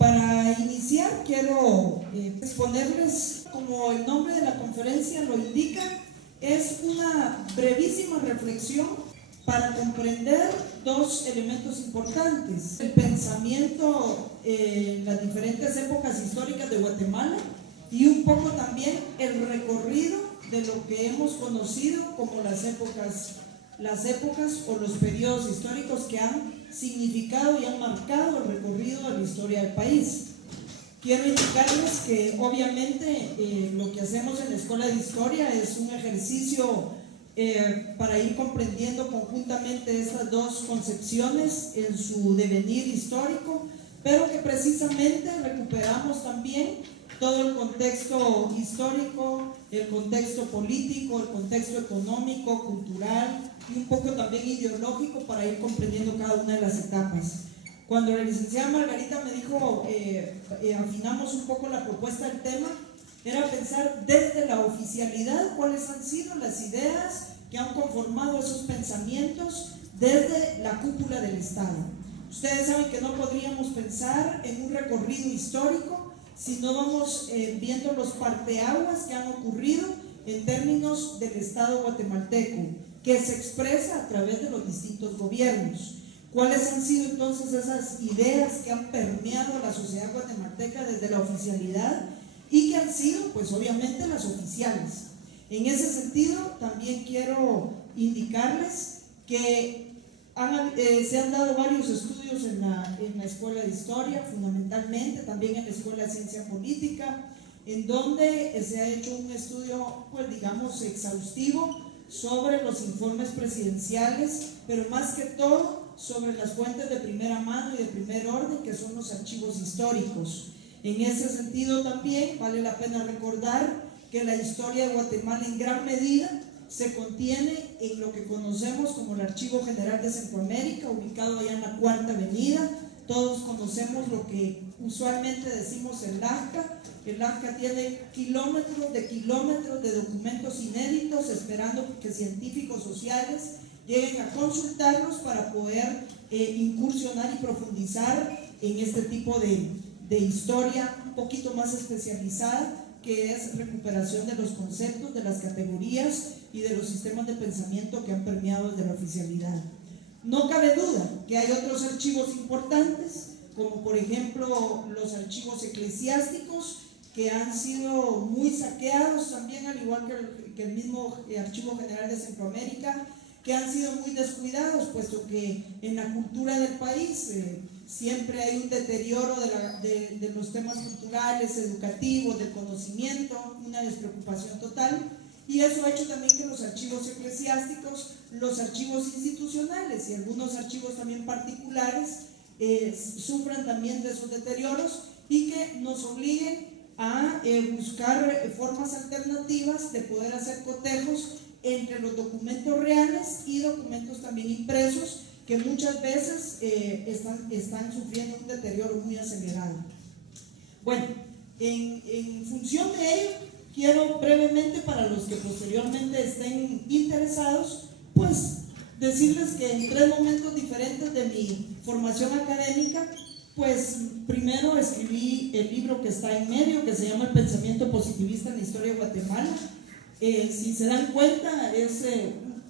Para iniciar quiero exponerles, como el nombre de la conferencia lo indica, es una brevísima reflexión para comprender dos elementos importantes: el pensamiento en las diferentes épocas históricas de Guatemala y un poco también el recorrido de lo que hemos conocido como las épocas o los periodos históricos que han significado y han marcado el recorrido de la historia del país. Quiero indicarles que obviamente lo que hacemos en la Escuela de Historia es un ejercicio para ir comprendiendo conjuntamente estas dos concepciones en su devenir histórico, pero que precisamente recuperamos también todo el contexto histórico, el contexto político, el contexto económico, cultural y un poco también ideológico para ir comprendiendo cada una de las etapas. Cuando la licenciada Margarita me dijo, afinamos un poco la propuesta del tema, era pensar desde la oficialidad cuáles han sido las ideas que han conformado esos pensamientos desde la cúpula del Estado. Ustedes saben que no podríamos pensar en un recorrido histórico si no vamos viendo los parteaguas que han ocurrido en términos del Estado guatemalteco, que se expresa a través de los distintos gobiernos. ¿Cuáles han sido entonces esas ideas que han permeado a la sociedad guatemalteca desde la oficialidad y que han sido, pues obviamente, las oficiales? En ese sentido, también quiero indicarles que se han dado varios estudios en la Escuela de Historia, fundamentalmente, también en la Escuela de Ciencia Política, en donde se ha hecho un estudio, pues digamos, exhaustivo sobre los informes presidenciales, pero más que todo sobre las fuentes de primera mano y de primer orden, que son los archivos históricos. En ese sentido también vale la pena recordar que la historia de Guatemala en gran medida se contiene en lo que conocemos como el Archivo General de Centroamérica, ubicado allá en la Cuarta Avenida. Todos conocemos lo que usualmente decimos el AJCA. El AJCA tiene kilómetros de documentos inéditos, esperando que científicos sociales lleguen a consultarlos para poder incursionar y profundizar en este tipo de historia un poquito más especializada, que es recuperación de los conceptos, de las categorías y de los sistemas de pensamiento que han permeado desde la oficialidad. No cabe duda que hay otros archivos importantes, como por ejemplo los archivos eclesiásticos, que han sido muy saqueados también, al igual que el mismo Archivo General de Centroamérica, que han sido muy descuidados, puesto que en la cultura del país siempre hay un deterioro de los temas culturales, educativos, del conocimiento, una despreocupación total, y eso ha hecho también que los archivos eclesiásticos, los archivos institucionales y algunos archivos también particulares sufran también de esos deterioros y que nos obliguen a buscar formas alternativas de poder hacer cotejos entre los documentos reales y documentos también impresos, que muchas veces están sufriendo un deterioro muy acelerado. Bueno, en función de ello, quiero brevemente, para los que posteriormente estén interesados, pues decirles que en 3 momentos diferentes de mi formación académica, pues primero escribí el libro que está en medio, que se llama El pensamiento positivista en la historia de Guatemala. Si se dan cuenta, es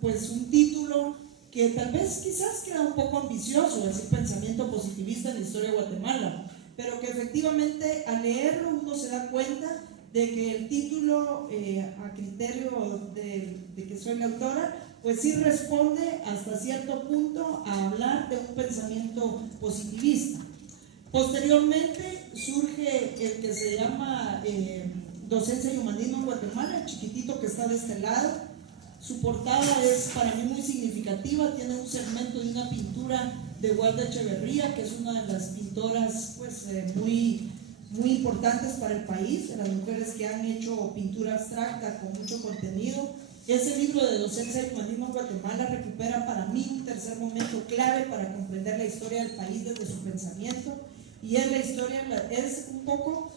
pues un título que tal vez quizás queda un poco ambicioso, decir pensamiento positivista en la historia de Guatemala, pero que efectivamente al leerlo uno se da cuenta de que el título, a criterio de que soy la autora, pues sí responde hasta cierto punto a hablar de un pensamiento positivista. Posteriormente surge el que se llama Docencia y Humanismo en Guatemala, el chiquitito que está de este lado. Su portada es para mí muy significativa, tiene un segmento de una pintura de Gualda Echeverría, que es una de las pintoras pues, muy importantes para el país, de las mujeres que han hecho pintura abstracta con mucho contenido. Ese libro de Docencia y Humanismo en Guatemala recupera para mí un tercer momento clave para comprender la historia del país desde su pensamiento, y es la historia, es un poco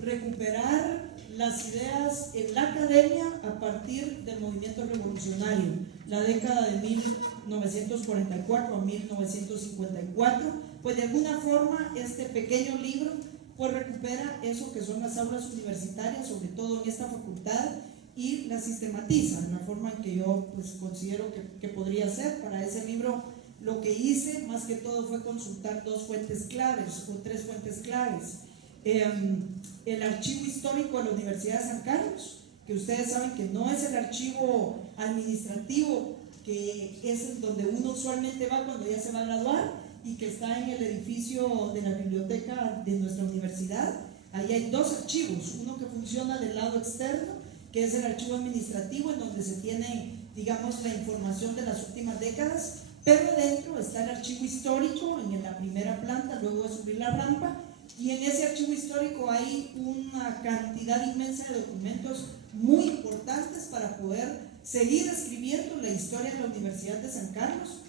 recuperar las ideas en la academia a partir del movimiento revolucionario, la década de 1944 a 1954. Pues de alguna forma este pequeño libro pues recupera eso que son las aulas universitarias, sobre todo en esta facultad, y la sistematiza en la forma en que yo pues considero que podría ser. Para ese libro lo que hice más que todo fue consultar dos fuentes claves o tres fuentes claves. El archivo histórico de la Universidad de San Carlos, que ustedes saben que no es el archivo administrativo que es donde uno usualmente va cuando ya se va a graduar y que está en el edificio de la biblioteca de nuestra universidad. Ahí hay dos archivos, uno que funciona del lado externo, que es el archivo administrativo, en donde se tiene, digamos, la información de las últimas décadas, pero dentro está el archivo histórico en la primera planta, luego de subir la rampa, y en ese archivo histórico hay una cantidad inmensa de documentos muy importantes para poder seguir escribiendo la historia de la Universidad de San Carlos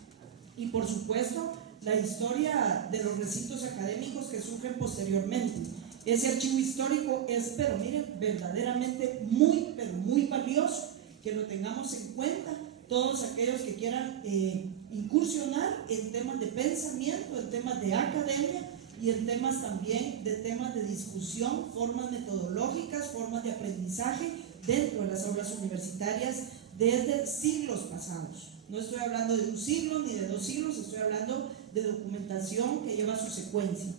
y, por supuesto, la historia de los recintos académicos que surgen posteriormente. Ese archivo histórico es, pero miren, verdaderamente muy, pero muy valioso, que lo tengamos en cuenta todos aquellos que quieran incursionar en temas de pensamiento, en temas de academia y en temas también de temas de discusión, formas metodológicas, formas de aprendizaje dentro de las aulas universitarias desde siglos pasados. No estoy hablando de un siglo ni de 2 siglos, estoy hablando de documentación que lleva su secuencia.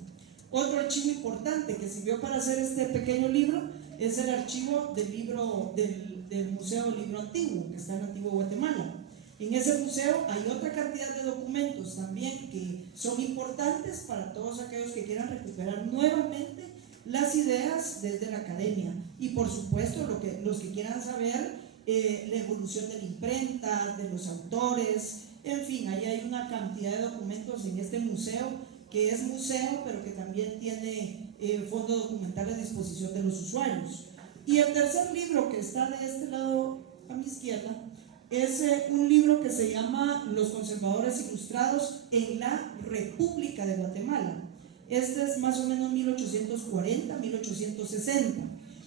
Otro archivo importante que sirvió para hacer este pequeño libro es el archivo del Museo del Libro Antiguo, que está en Antigua Guatemala. En ese museo hay otra cantidad de documentos también que son importantes para todos aquellos que quieran recuperar nuevamente las ideas desde la academia y, por supuesto, los que quieran saber la evolución de la imprenta, de los autores, en fin, ahí hay una cantidad de documentos en este museo que es museo, pero que también tiene fondo documental a disposición de los usuarios. Y el tercer libro que está de este lado a mi izquierda es un libro que se llama Los Conservadores Ilustrados en la República de Guatemala. Este es más o menos 1840-1860.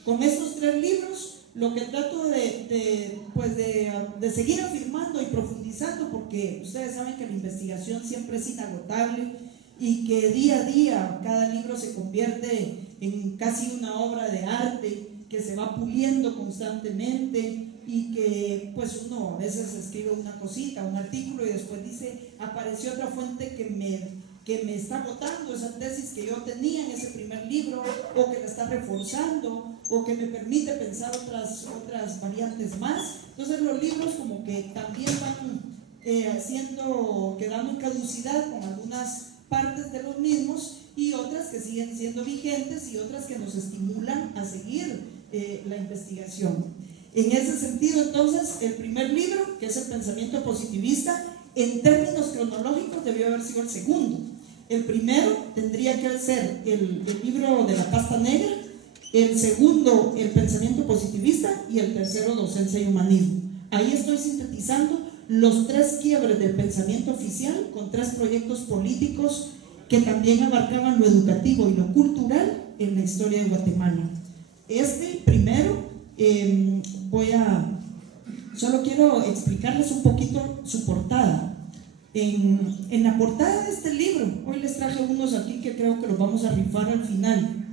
Con estos 3 libros lo que trato de seguir afirmando y profundizando, porque ustedes saben que la investigación siempre es inagotable y que día a día cada libro se convierte en casi una obra de arte que se va puliendo constantemente y que pues uno a veces escribe una cosita, un artículo y después dice, apareció otra fuente que me está agotando esa tesis que yo tenía en ese primer libro, o que la está reforzando, o que me permite pensar otras variantes más. Entonces los libros como que también van quedando en caducidad con algunas partes de los mismos y otras que siguen siendo vigentes y otras que nos estimulan a seguir la investigación. En ese sentido, entonces, el primer libro, que es el pensamiento positivista, en términos cronológicos debió haber sido el segundo. El primero tendría que ser el libro de la pasta negra, el segundo el pensamiento positivista y el tercero docencia y humanismo. Ahí estoy sintetizando los 3 quiebres del pensamiento oficial con 3 proyectos políticos que también abarcaban lo educativo y lo cultural en la historia de Guatemala. Este primero, solo quiero explicarles un poquito su portada. En la portada de este libro, hoy les traje unos aquí que creo que los vamos a rifar al final.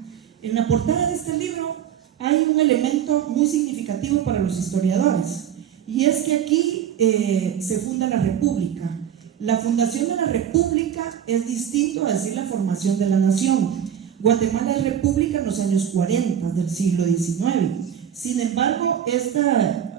En la portada de este libro hay un elemento muy significativo para los historiadores, y es que aquí se funda la República. La fundación de la República es distinto a decir la formación de la nación. Guatemala es república en los años 40 del siglo XIX. Sin embargo,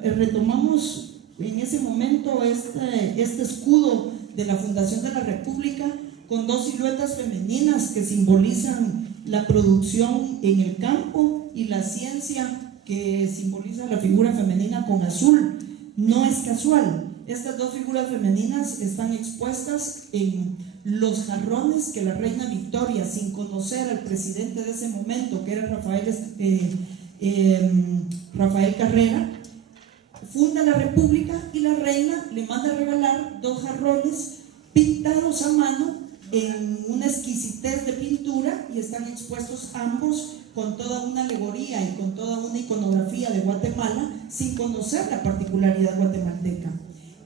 retomamos en ese momento este escudo de la fundación de la República con 2 siluetas femeninas que simbolizan la producción en el campo y la ciencia, que simboliza la figura femenina con azul. No es casual, estas 2 figuras femeninas están expuestas en los jarrones que la reina Victoria, sin conocer al presidente de ese momento, que era Rafael Carrera, funda la República, y la reina le manda a regalar 2 jarrones pintados a mano en una exquisitez de pintura y están expuestos ambos con toda una alegoría y con toda una iconografía de Guatemala sin conocer la particularidad guatemalteca.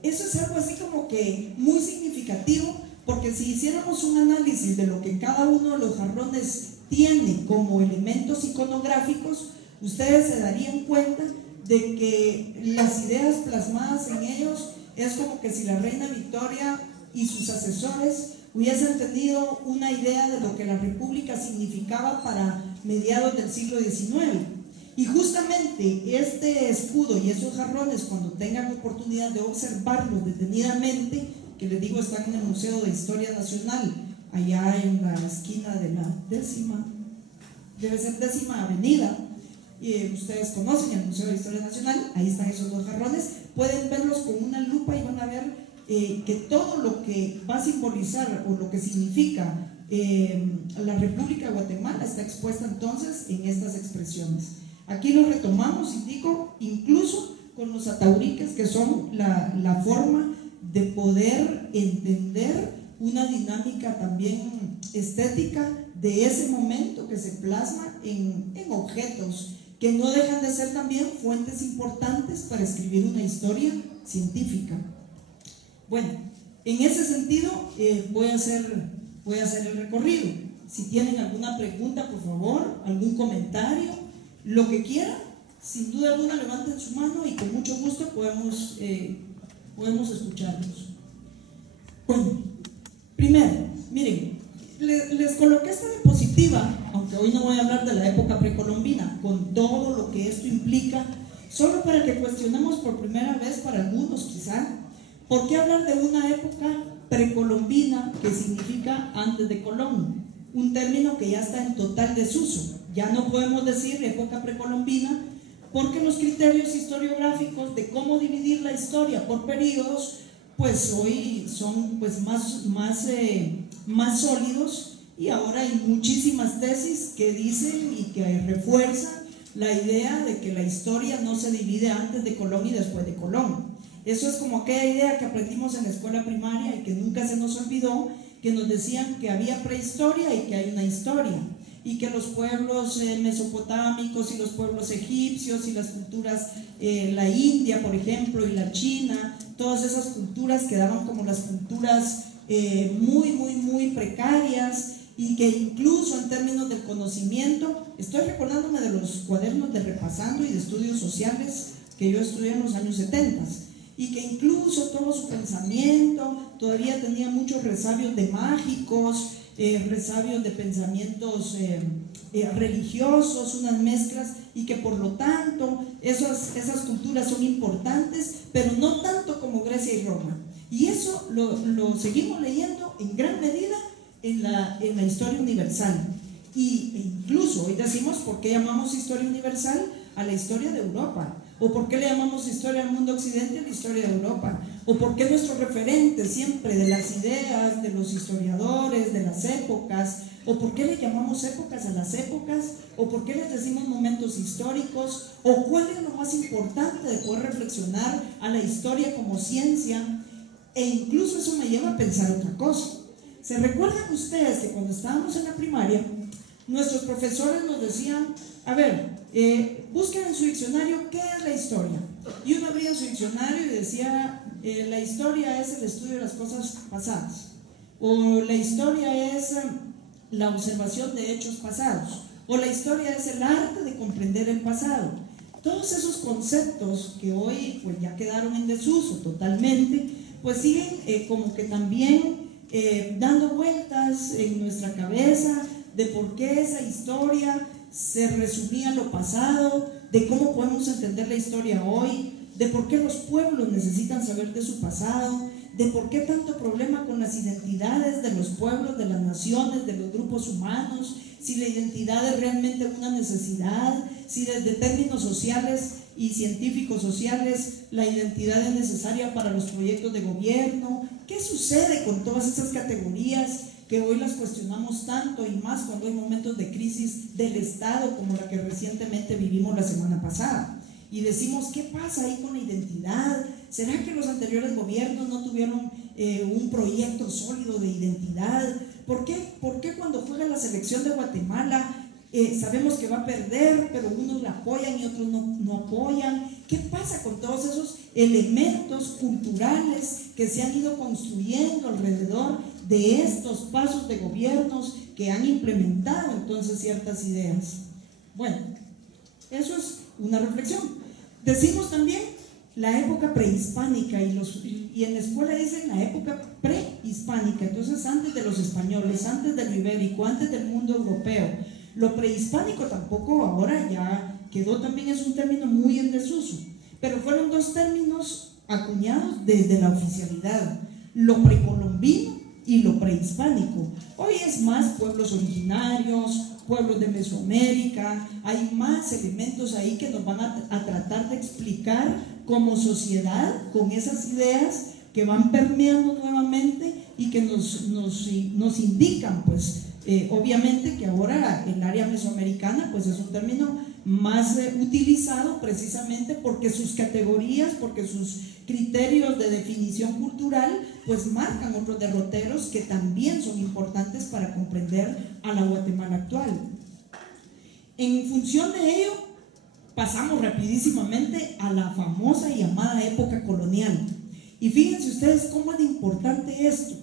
Eso es algo así como que muy significativo, porque si hiciéramos un análisis de lo que cada uno de los jarrones tiene como elementos iconográficos, ustedes se darían cuenta de que las ideas plasmadas en ellos es como que si la reina Victoria y sus asesores hubiesen tenido una idea de lo que la república significaba para mediados del siglo XIX. Y justamente este escudo y esos jarrones, cuando tengan oportunidad de observarlos detenidamente, que les digo están en el Museo de Historia Nacional, allá en la esquina de la debe ser 10ª Avenida, y ustedes conocen el Museo de Historia Nacional, ahí están esos dos jarrones, pueden verlos con una lupa y van a ver que todo lo que va a simbolizar o lo que significa la República de Guatemala está expuesta entonces en estas expresiones. Aquí lo retomamos, indico, incluso con los atauriques, que son la forma de poder entender una dinámica también estética de ese momento que se plasma en objetos que no dejan de ser también fuentes importantes para escribir una historia científica. Bueno, en ese sentido voy a hacer el recorrido. Si tienen alguna pregunta, por favor, algún comentario, lo que quieran, sin duda alguna levanten su mano y con mucho gusto podemos escucharlos. Bueno, primero, miren, les coloqué esta diapositiva, aunque hoy no voy a hablar de la época precolombina, con todo lo que esto implica, solo para que cuestionemos por primera vez, para algunos quizá, ¿por qué hablar de una época precolombina que significa antes de Colón? Un término que ya está en total desuso. Ya no podemos decir época precolombina porque los criterios historiográficos de cómo dividir la historia por periodos pues hoy son pues más sólidos, y ahora hay muchísimas tesis que dicen y que refuerzan la idea de que la historia no se divide antes de Colón y después de Colón. Eso es como aquella idea que aprendimos en la escuela primaria y que nunca se nos olvidó, que nos decían que había prehistoria y que hay una historia, y que los pueblos mesopotámicos y los pueblos egipcios y las culturas, la India por ejemplo y la China, todas esas culturas quedaban como las culturas muy precarias, y que incluso en términos del conocimiento, estoy recordándome de los cuadernos de Repasando y de estudios sociales que yo estudié en los años 70, y que incluso todo su pensamiento todavía tenía muchos resabios de mágicos, resabios de pensamientos religiosos, unas mezclas, y que por lo tanto esas culturas son importantes, pero no tanto como Grecia y Roma. Y eso lo seguimos leyendo en gran medida en la historia universal. E incluso hoy decimos, ¿por qué llamamos historia universal a la historia de Europa? ¿O por qué le llamamos historia del mundo occidente a la historia de Europa? ¿O por qué nuestro referente siempre de las ideas, de los historiadores, de las épocas? ¿O por qué le llamamos épocas a las épocas? ¿O por qué les decimos momentos históricos? ¿O cuál es lo más importante de poder reflexionar a la historia como ciencia? E incluso eso me lleva a pensar otra cosa. ¿Se recuerdan ustedes que cuando estábamos en la primaria, nuestros profesores nos decían, a ver, busquen en su diccionario qué es la historia? Y uno abría su diccionario y decía, la historia es el estudio de las cosas pasadas, o la historia es la observación de hechos pasados, o la historia es el arte de comprender el pasado. Todos esos conceptos que hoy pues ya quedaron en desuso totalmente, pues siguen como que también dando vueltas en nuestra cabeza de por qué esa historia se resumía en lo pasado, de cómo podemos entender la historia hoy, de por qué los pueblos necesitan saber de su pasado, de por qué tanto problema con las identidades de los pueblos, de las naciones, de los grupos humanos, si la identidad es realmente una necesidad, si desde términos sociales y científicos sociales la identidad es necesaria para los proyectos de gobierno. ¿Qué sucede con todas esas categorías que hoy las cuestionamos tanto, y más cuando hay momentos de crisis del Estado como la que recientemente vivimos la semana pasada? Y decimos, ¿qué pasa ahí con la identidad? ¿Será que los anteriores gobiernos no tuvieron un proyecto sólido de identidad? ¿Por qué cuando juega la selección de Guatemala sabemos que va a perder, pero unos la apoyan y otros no apoyan? ¿Qué pasa con todos esos elementos culturales que se han ido construyendo alrededor de estos pasos de gobiernos que han implementado entonces ciertas ideas? Bueno, eso es una reflexión. Decimos también la época prehispánica, y en la escuela dicen la época prehispánica, entonces antes de los españoles, antes del ibérico, antes del mundo europeo. Lo prehispánico tampoco ahora ya quedó, también es un término muy en desuso, pero fueron dos términos acuñados desde la oficialidad: lo precolombino y lo prehispánico. Hoy es más pueblos originarios, pueblos de Mesoamérica, hay más elementos ahí que nos van a tratar de explicar como sociedad con esas ideas que van permeando nuevamente y que nos indican, pues, obviamente que ahora el área mesoamericana pues es un término más utilizado precisamente porque sus categorías, porque sus criterios de definición cultural pues marcan otros derroteros que también son importantes para comprender a la Guatemala actual. En función de ello, pasamos rapidísimamente a la famosa y llamada época colonial. Y fíjense ustedes cómo es importante esto,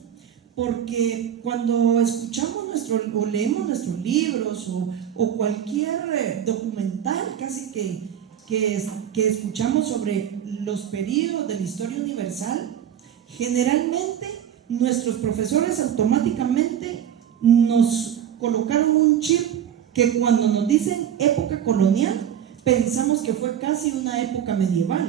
porque cuando escuchamos o leemos nuestros libros o cualquier documental casi que escuchamos sobre los periodos de la historia universal, generalmente nuestros profesores automáticamente nos colocaron un chip que cuando nos dicen época colonial pensamos que fue casi una época medieval.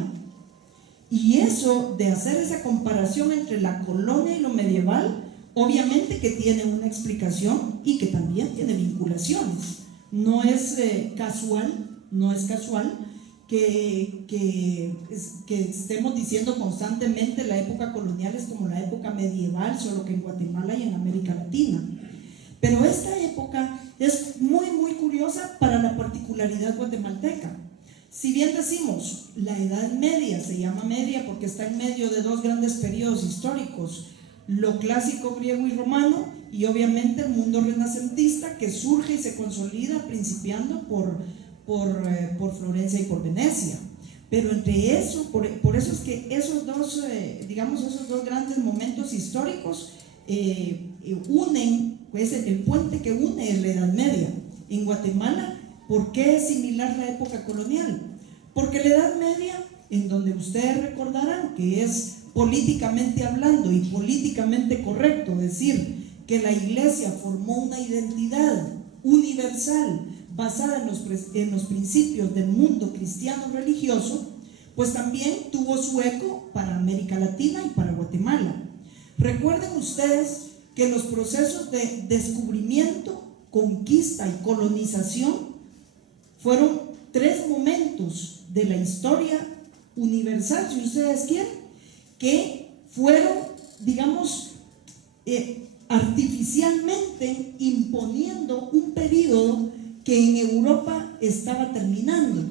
Y eso de hacer esa comparación entre la colonia y lo medieval, obviamente que tiene una explicación y que también tiene vinculaciones. No es casual que estemos diciendo constantemente la época colonial es como la época medieval, solo que en Guatemala y en América Latina. Pero esta época es muy, muy curiosa para la particularidad guatemalteca. Si bien decimos la Edad Media, se llama media porque está en medio de dos grandes periodos históricos, lo clásico griego y romano, y obviamente el mundo renacentista que surge y se consolida principiando por Florencia y por Venecia. Pero entre eso, por eso es que esos dos grandes momentos históricos unen, pues el puente que une es la Edad Media. En Guatemala, ¿por qué es similar la época colonial? Porque la Edad Media, en donde ustedes recordarán que es políticamente hablando y políticamente correcto decir que la Iglesia formó una identidad universal basada en los principios del mundo cristiano religioso, pues también tuvo su eco para América Latina y para Guatemala. Recuerden ustedes que los procesos de descubrimiento, conquista y colonización fueron tres momentos de la historia universal, si ustedes quieren, que fueron, digamos, artificialmente imponiendo un periodo que en Europa estaba terminando.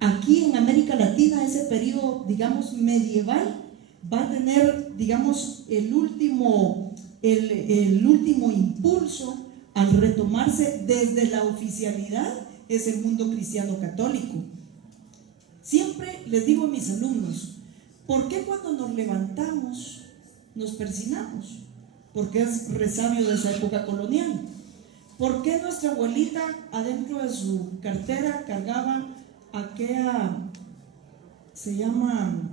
Aquí en América Latina ese periodo, digamos, medieval va a tener, digamos, el último impulso al retomarse desde la oficialidad, es el mundo cristiano católico. Siempre les digo a mis alumnos, ¿por qué cuando nos levantamos nos persinamos? Porque es resabio de esa época colonial. ¿Por qué nuestra abuelita adentro de su cartera cargaba se llama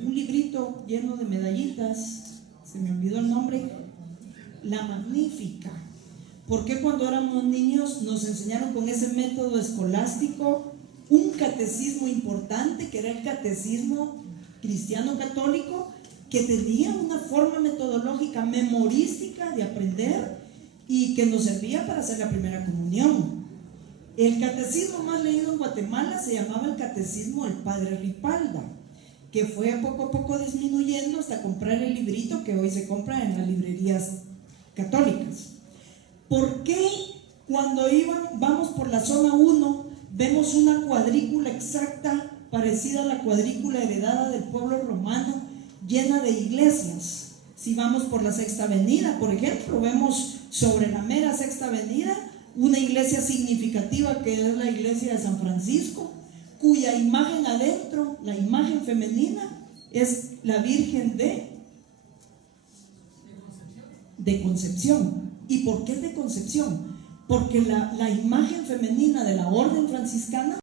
un librito lleno de medallitas, se me olvidó el nombre, La Magnífica? ¿Por qué cuando éramos niños nos enseñaron con ese método escolástico un catecismo importante, que era el catecismo cristiano católico, que tenía una forma metodológica memorística de aprender y que nos servía para hacer la primera comunión? El catecismo más leído en Guatemala se llamaba el catecismo del Padre Ripalda, que fue poco a poco disminuyendo hasta comprar el librito que hoy se compra en las librerías católicas. ¿Por qué cuando vamos por la zona 1 vemos una cuadrícula exacta parecida a la cuadrícula heredada del pueblo romano llena de iglesias? Si vamos por la Sexta Avenida, por ejemplo, vemos sobre la mera Sexta Avenida, una iglesia significativa que es la iglesia de San Francisco, cuya imagen adentro, la imagen femenina, es la Virgen de Concepción. ¿Y por qué de Concepción? Porque la imagen femenina de la orden franciscana